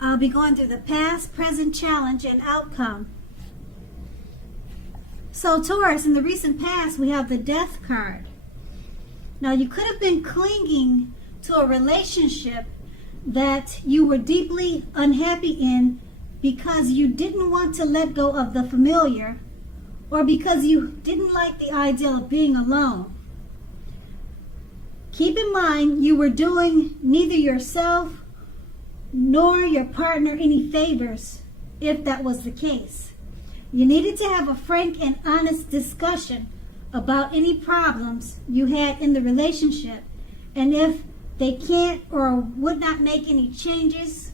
I'll be going through the past, present, challenge, and outcome. So Taurus, in the recent past, we have the Death card. Now, you could have been clinging to a relationship that you were deeply unhappy in because you didn't want to let go of the familiar, or because you didn't like the idea of being alone. Keep in mind, you were doing neither yourself nor your partner any favors if that was the case. You needed to have a frank and honest discussion about any problems you had in the relationship, and if they can't or would not make any changes,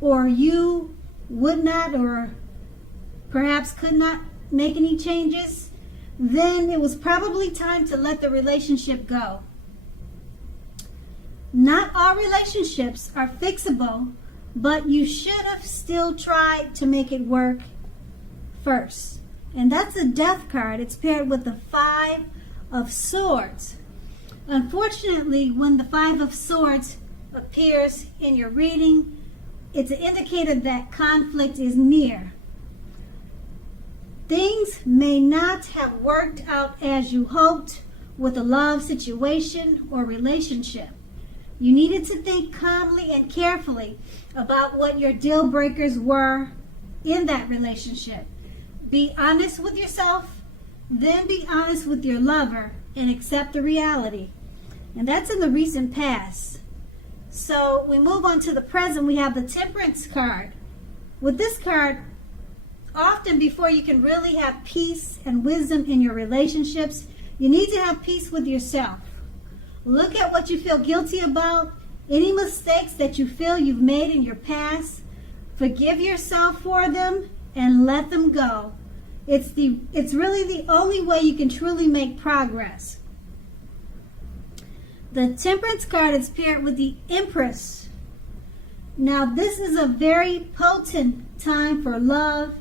or you would not or perhaps could not make any changes, then it was probably time to let the relationship go. Not all relationships are fixable, but you should have still tried to make it work first. And that's a Death card. It's paired with the Five of Swords. Unfortunately, when the Five of Swords appears in your reading, it's an indicator that conflict is near. Things may not have worked out as you hoped with a love situation or relationship. You needed to think calmly and carefully about what your deal breakers were in that relationship. Be honest with yourself, then be honest with your lover, and accept the reality. And that's in the recent past. So we move on to the present. We have the Temperance card. With this card, often before you can really have peace and wisdom in your relationships, you need to have peace with yourself. Look at what you feel guilty about, any mistakes that you feel you've made in your past. Forgive yourself for them and let them go. It's really the only way you can truly make progress. The Temperance card is paired with the Empress. Now, this is a very potent time for love,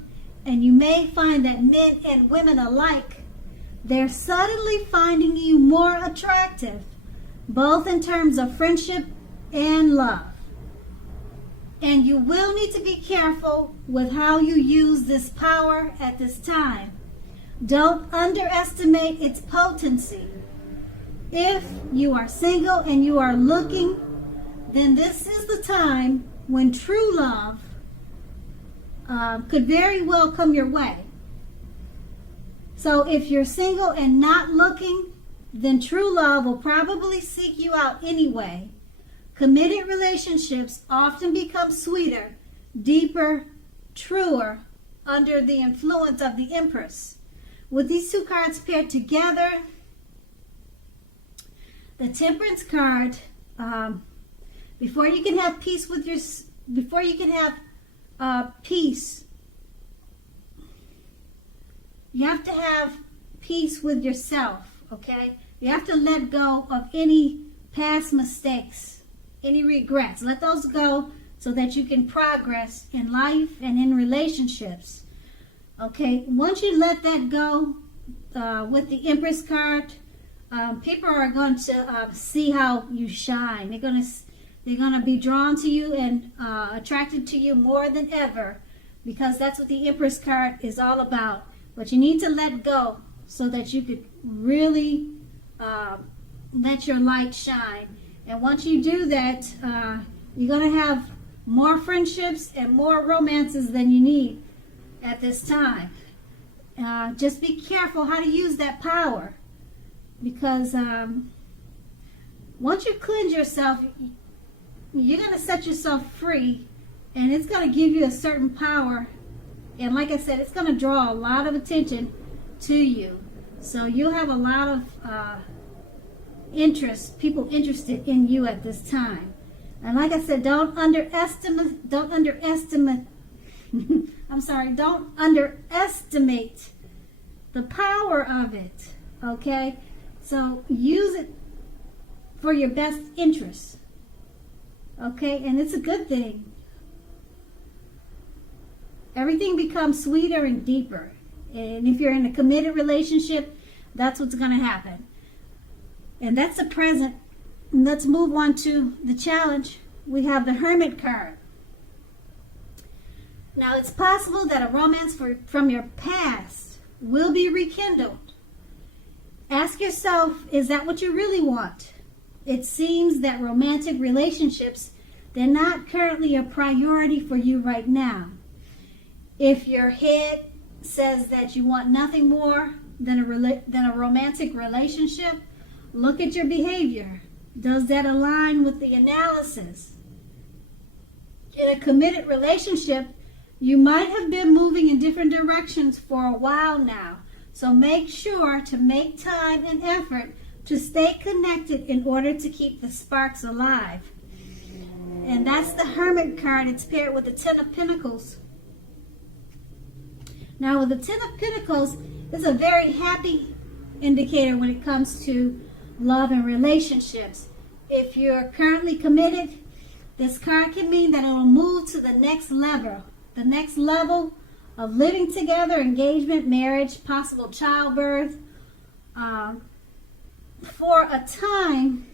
and you may find that men and women alike, they're suddenly finding you more attractive, both in terms of friendship and love. And you will need to be careful with how you use this power at this time. Don't underestimate its potency. If you are single and you are looking, then this is the time when true love could very well come your way. So if you're single and not looking, then true love will probably seek you out anyway. Committed relationships often become sweeter, deeper, truer under the influence of the Empress. With these two cards paired together, the Temperance card, before you can have peace, you have to have peace with yourself, okay? You have to let go of any past mistakes, any regrets. Let those go so that you can progress in life and in relationships. Okay, once you let that go with the Empress card, people are going to see how you shine. They're going to be drawn to you and attracted to you more than ever, because that's what the Empress card is all about. But you need to let go so that you could really let your light shine. And once you do that, you're going to have more friendships and more romances than you need at this time. Just be careful how to use that power, because once you cleanse yourself, you're going to set yourself free, and it's going to give you a certain power. And like I said, it's going to draw a lot of attention to you. So you'll have a lot of people interested in you at this time. And like I said, don't underestimate the power of it, okay? So use it for your best interest, okay? And it's a good thing. Everything becomes sweeter and deeper. And if you're in a committed relationship, that's what's going to happen. And that's the present. Let's move on to the challenge. We have the Hermit card. Now, it's possible that a romance from your past will be rekindled. Ask yourself, is that what you really want? It seems that romantic relationships, they're not currently a priority for you right now. If your head says that you want nothing more than a romantic relationship, look at your behavior. Does that align with the analysis? In a committed relationship, you might have been moving in different directions for a while now. So make sure to make time and effort to stay connected in order to keep the sparks alive. And that's the Hermit card. It's paired with the Ten of Pentacles. Now, with the Ten of Pentacles, it's a very happy indicator when it comes to love and relationships. If you're currently committed, this card can mean that it will move to the next level. The next level of living together, engagement, marriage, possible childbirth. For a time,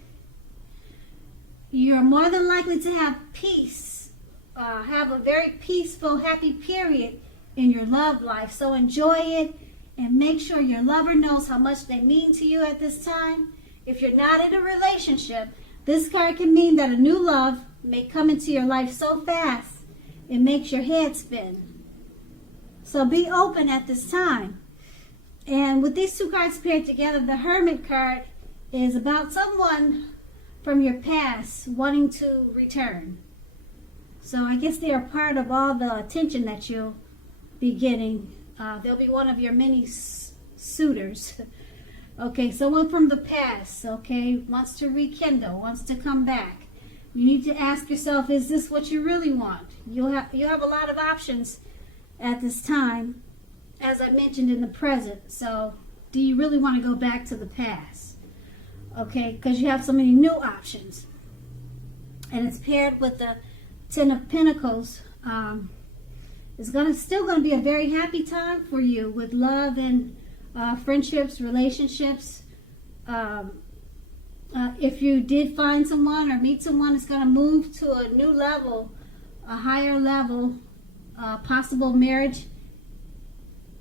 you're more than likely to have peace, have a very peaceful, happy period in your love life. So enjoy it and make sure your lover knows how much they mean to you at this time. If you're not in a relationship, this card can mean that a new love may come into your life so fast it makes your head spin. So be open at this time. And with these two cards paired together, the Hermit card is about someone from your past wanting to return. So I guess they are part of all the attention that you'll be getting. They'll be one of your many suitors. Okay, someone from the past, okay, wants to rekindle, wants to come back. You need to ask yourself, is this what you really want? You have a lot of options at this time, as I mentioned, in the present. So do you really want to go back to the past? Okay, because you have so many new options. And it's paired with the Ten of Pentacles. It's still going to be a very happy time for you with love and friendships, relationships. If you did find someone or meet someone, it's going to move to a new level, a higher level, possible marriage,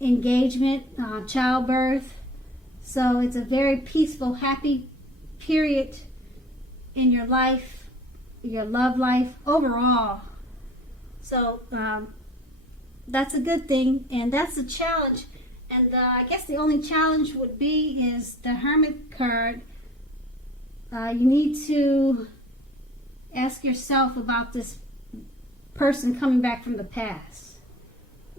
engagement, childbirth. So it's a very peaceful, happy period in your life, your love life overall. So that's a good thing, and that's a challenge. And I guess the only challenge would be is the Hermit card. You need to ask yourself about this person coming back from the past.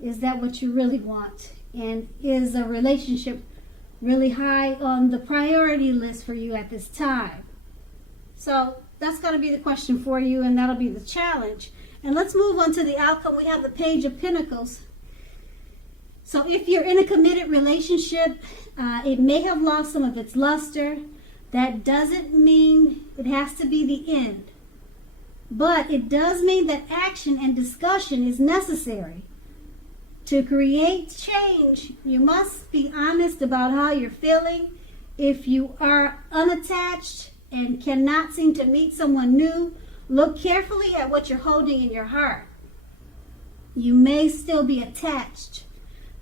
Is that what you really want? And is a relationship really high on the priority list for you at this time? So that's going to be the question for you, and that'll be the challenge. And let's move on to the outcome. We have the Page of Pentacles. So if you're in a committed relationship, it may have lost some of its luster. That doesn't mean it has to be the end. But it does mean that action and discussion is necessary. To create change, you must be honest about how you're feeling. If you are unattached and cannot seem to meet someone new, look carefully at what you're holding in your heart. You may still be attached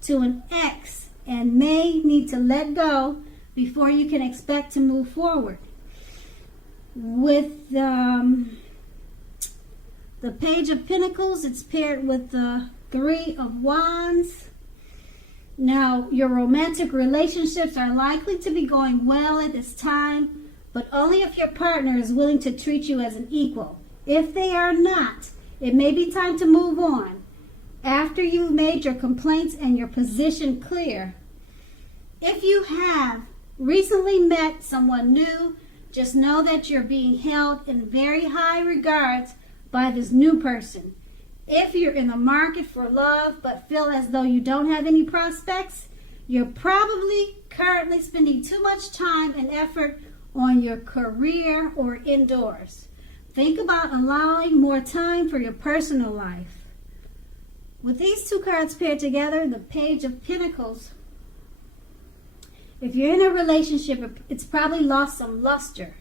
to an ex and may need to let go before you can expect to move forward. With the Page of Pentacles, it's paired with the Three of Wands. Now, your romantic relationships are likely to be going well at this time, but only if your partner is willing to treat you as an equal. If they are not, it may be time to move on after you've made your complaints and your position clear. If you have recently met someone new, just know that you're being held in very high regards by this new person. If you're in the market for love but feel as though you don't have any prospects, you're probably currently spending too much time and effort on your career or indoors. Think about allowing more time for your personal life. With these two cards paired together, the Page of Pentacles, if you're in a relationship, it's probably lost some luster.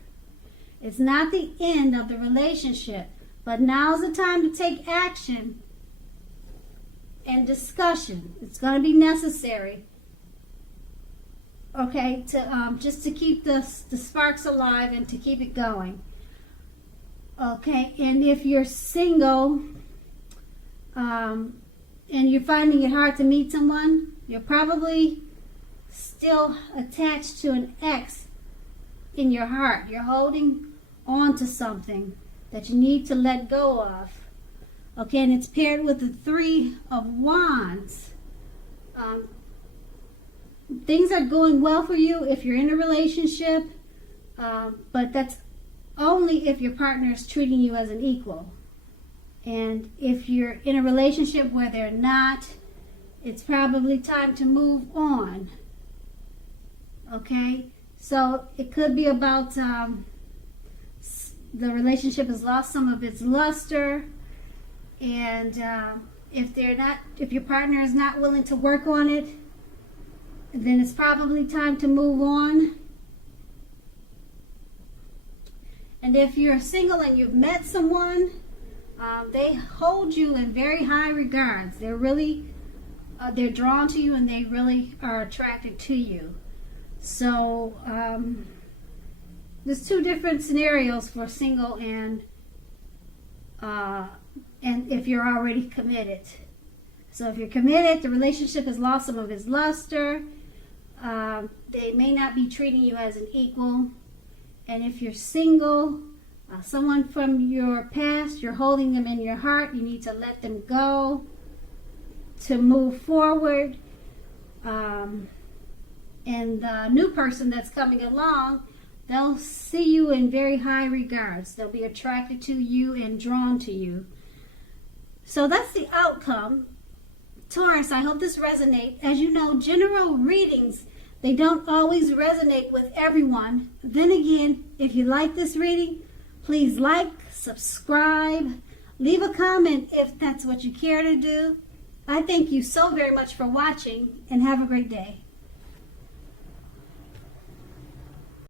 It's not the end of the relationship, but now's the time to take action and discussion. It's going to be necessary, okay, to just to keep the sparks alive and to keep it going. Okay, and if you're single and you're finding it hard to meet someone, you're probably still attached to an ex in your heart. You're holding on to something that you need to let go of. Okay, and it's paired with the Three of Wands. Things are going well for you if you're in a relationship, but that's only if your partner is treating you as an equal. And if you're in a relationship where they're not, it's probably time to move on. Okay, so it could be about the relationship has lost some of its luster, and if your partner is not willing to work on it, then it's probably time to move on. And if you're single and you've met someone, they hold you in very high regards. They're really they're drawn to you, and they really are attracted to you. So there's two different scenarios for single and if you're already committed. So if you're committed, the relationship has lost some of its luster. They may not be treating you as an equal. And if you're single, someone from your past, you're holding them in your heart. You need to let them go to move forward. And the new person that's coming along, they'll see you in very high regards. They'll be attracted to you and drawn to you. So that's the outcome. Taurus, I hope this resonates. As you know, general readings, they don't always resonate with everyone. Then again, if you like this reading, please like, subscribe, leave a comment if that's what you care to do. I thank you so very much for watching, and have a great day.